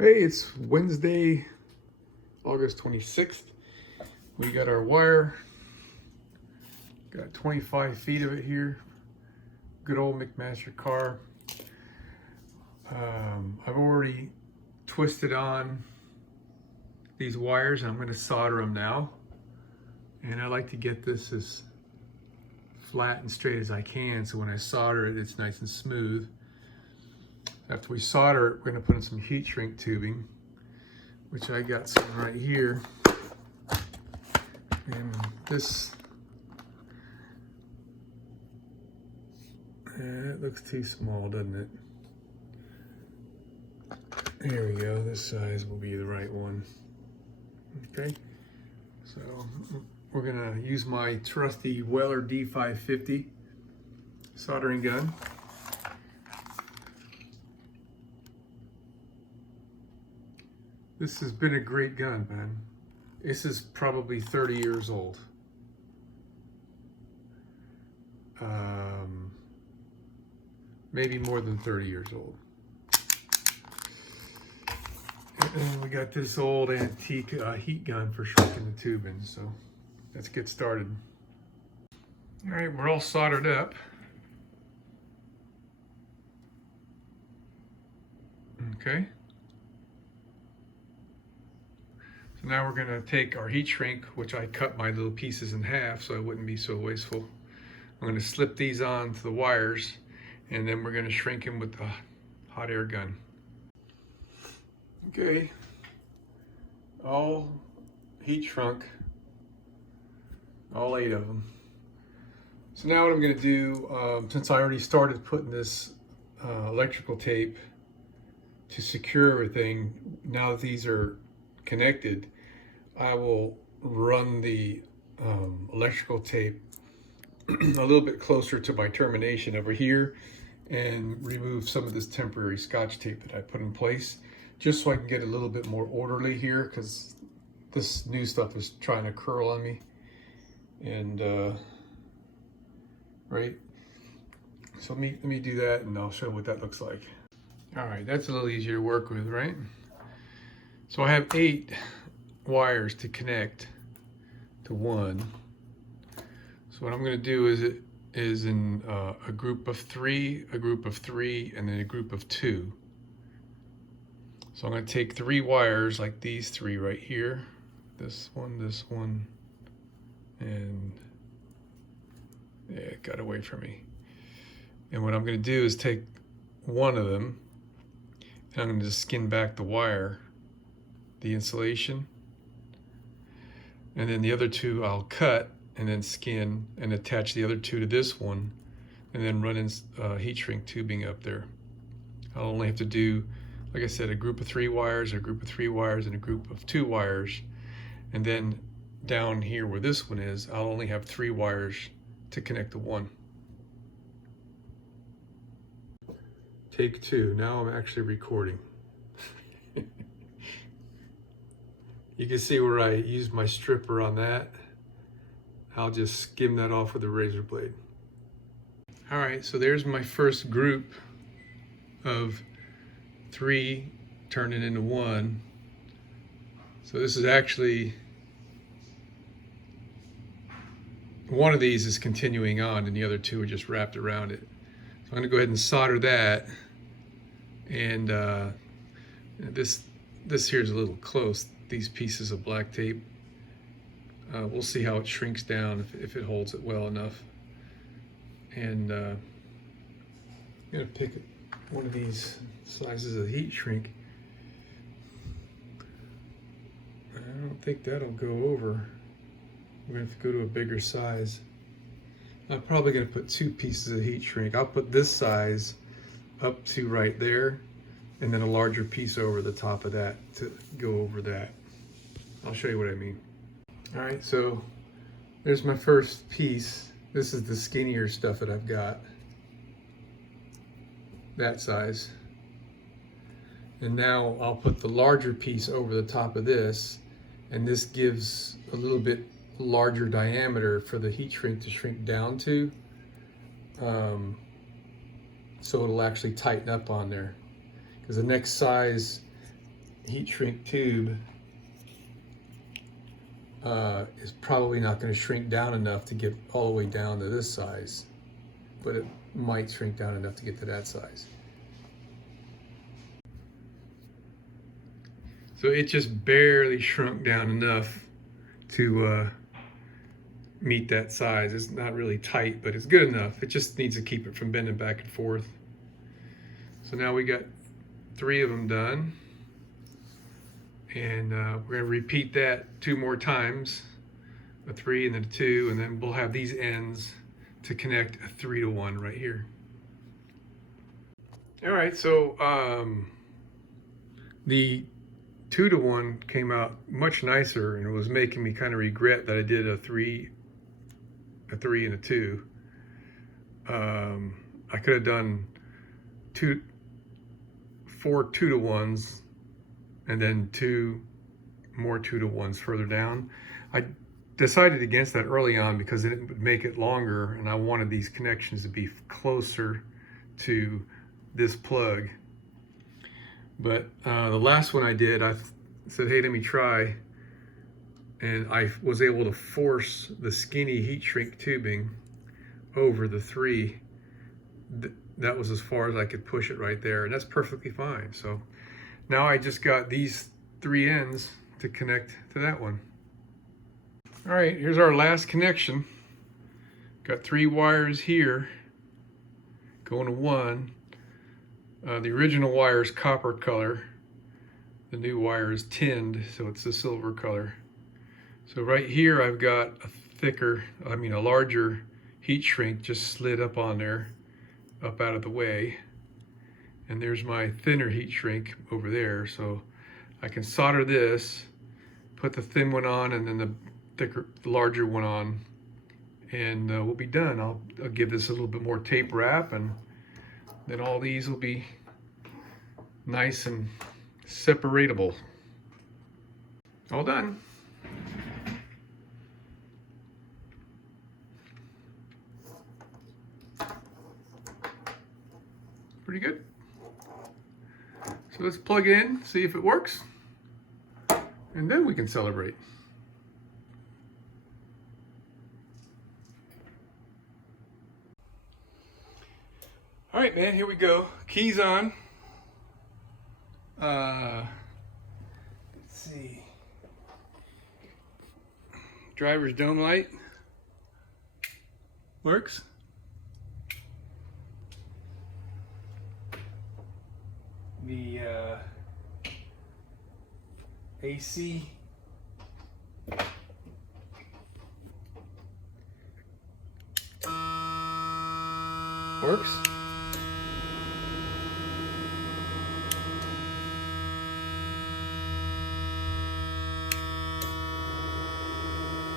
Hey, it's Wednesday, August 26th. We got our wire. Got 25 feet of it here. Good old McMaster car. I've already twisted on these wires. I'm going to solder them now. And I like to get this as flat and straight as I can, so when I solder it, it's nice and smooth. After we solder it, we're going to put in some heat shrink tubing, which I got some right here. And this, it looks too small, doesn't it? There we go. This size will be the right one. Okay. So we're going to use my trusty Weller D550 soldering gun. This has been a great gun, man. This is probably 30 years old. Maybe more than 30 years old. And we got this old antique heat gun for shrinking the tubing, so let's get started. All right, we're all soldered up. Okay. So now we're going to take our heat shrink, which I cut my little pieces in half so it wouldn't be so wasteful. I'm going to slip these onto the wires, and then we're going to shrink them with the hot air gun. Okay, all heat shrunk, all 8 of them. So now what I'm going to do, since I already started putting this electrical tape to secure everything, now that these are connected, I will run the electrical tape a little bit closer to my termination over here and remove some of this temporary Scotch tape that I put in place, just so I can get a little bit more orderly here, because this new stuff is trying to curl on me. And right, so let me do that, and I'll show what that looks like. All right, that's a little easier to work with, right? So I have 8 wires to connect to one. So what I'm going to do is in a group of 3, a group of 3, and then a group of 2. So I'm going to take 3 wires like these 3 right here, this one, and yeah, it got away from me. And what I'm going to do is take one of them, and I'm going to just skin back the wire, the insulation, and then the other 2 I'll cut and then skin and attach the other 2 to this one, and then run in heat shrink tubing up there. I'll only have to do, like I said, a group of 3 wires, a group of 3 wires, and a group of 2 wires. And then down here where this one is, I'll only have 3 wires to connect to one. Take 2. Now I'm actually recording. You can see where I used my stripper on that. I'll just skim that off with a razor blade. All right, so there's my first group of 3 turning into 1. So this is actually, one of these is continuing on and the other 2 are just wrapped around it. So I'm gonna go ahead and solder that. And this here is a little close, these pieces of black tape. We'll see how it shrinks down, if it holds it well enough. And I'm gonna pick one of these slices of heat shrink. I don't think that'll go over. We're gonna have to go to a bigger size. I'm probably gonna put 2 pieces of heat shrink. I'll put this size up to right there, and then a larger piece over the top of that to go over that. I'll show you what I mean. All right, so there's my first piece. This is the skinnier stuff that I've got, that size. And now I'll put the larger piece over the top of this, and this gives a little bit larger diameter for the heat shrink to shrink down to, so it'll actually tighten up on there. Because the next size heat shrink tube is probably not going to shrink down enough to get all the way down to this size, but it might shrink down enough to get to that size. So it just barely shrunk down enough to meet that size. It's not really tight, but it's good enough. It just needs to keep it from bending back and forth. So now we got 3 of them done. And we're going to repeat that 2 more times, a 3 and then a 2, and then we'll have these ends to connect a 3-to-1 right here. All right, so the 2-to-1 came out much nicer, and it was making me kind of regret that I did a 3 and a 2. I could have done 4 2-to-1s and then 2 more 2-to-1s further down. I decided against that early on because it would make it longer, and I wanted these connections to be closer to this plug. But the last one I did, I said, hey, let me try. And I was able to force the skinny heat shrink tubing over the 3. That was as far as I could push it right there, and that's perfectly fine. So now I just got these 3 ends to connect to that one. All right, here's our last connection. Got 3 wires here going to 1. The original wire is copper color. The new wire is tinned, so it's a silver color. So right here I've got a larger heat shrink just slid up on there, up out of the way. And there's my thinner heat shrink over there. So I can solder this, put the thin one on, and then the larger one on, and we'll be done. I'll give this a little bit more tape wrap, and then all these will be nice and separatable. All done. Pretty good. So let's plug it in, see if it works, and then we can celebrate. All right, man, here we go. Keys on. Let's see. Driver's dome light works. The AC works.